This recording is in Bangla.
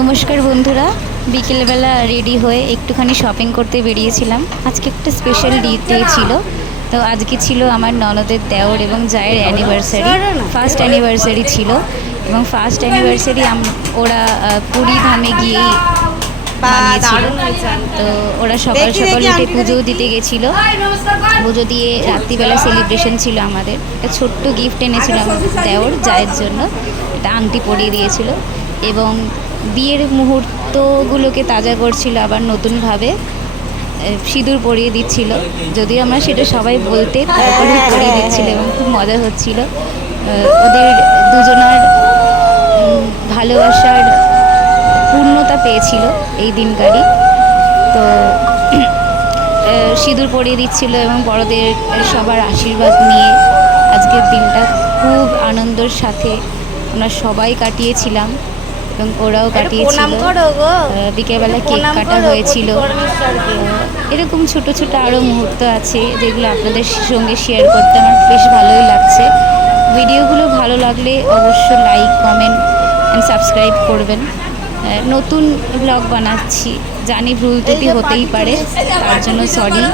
নমস্কার বন্ধুরা, বিকেলবেলা রেডি হয়ে একটুখানি শপিং করতে বেরিয়েছিলাম। আজকে একটা স্পেশাল ডে ছিল। তো আজকে ছিল আমার ননদের দেওর এবং জায়ের অ্যানিভার্সারি, ফার্স্ট অ্যানিভার্সারি ছিল। এবং ফার্স্ট অ্যানিভার্সারি ওরা পুরী ধামে গিয়েই বানিয়েছিল। তো ওরা সকাল সকাল উঠে পুজো দিতে গেছিলো। পুজো দিয়ে রাত্রিবেলা সেলিব্রেশন ছিল আমাদের। একটা ছোট্ট গিফট এনেছিলাম দেওর জায়ের জন্য, একটা আংটি পরিয়ে দিয়েছিল এবং বিয়ের মুহূর্তগুলোকে তাজা করছিল আবার নতুনভাবে, সিঁদুর পরিয়ে দিচ্ছিল। যদিও আমরা সেটা সবাই বলতে তারপরে পরিয়ে দিচ্ছিল এবং খুব মজা হচ্ছিল। ওদের দুজনার ভালোবাসার পূর্ণতা পেয়েছিল এই দিনকারই। তো সিঁদুর পরিয়ে দিচ্ছিল এবং বড়দের সবার আশীর্বাদ নিয়ে আজকের দিনটা খুব আনন্দের সাথে আমরা সবাই কাটিয়েছিলাম এবং ওরাও কাটিয়েছিল। বিকেলবেলা কেক কাটা হয়েছিল। এরকম ছোট ছোট আরও মুহূর্ত আছে যেগুলো আপনাদের সঙ্গে শেয়ার করতে আমার বেশ ভালোই লাগছে। ভিডিওগুলো ভালো লাগলে অবশ্যই লাইক, কমেন্ট অ্যান্ড সাবস্ক্রাইব করবেন। নতুন ব্লগ বানাচ্ছি, জানি ভুল ত্রুটি হতেই পারে, তার জন্য সরি।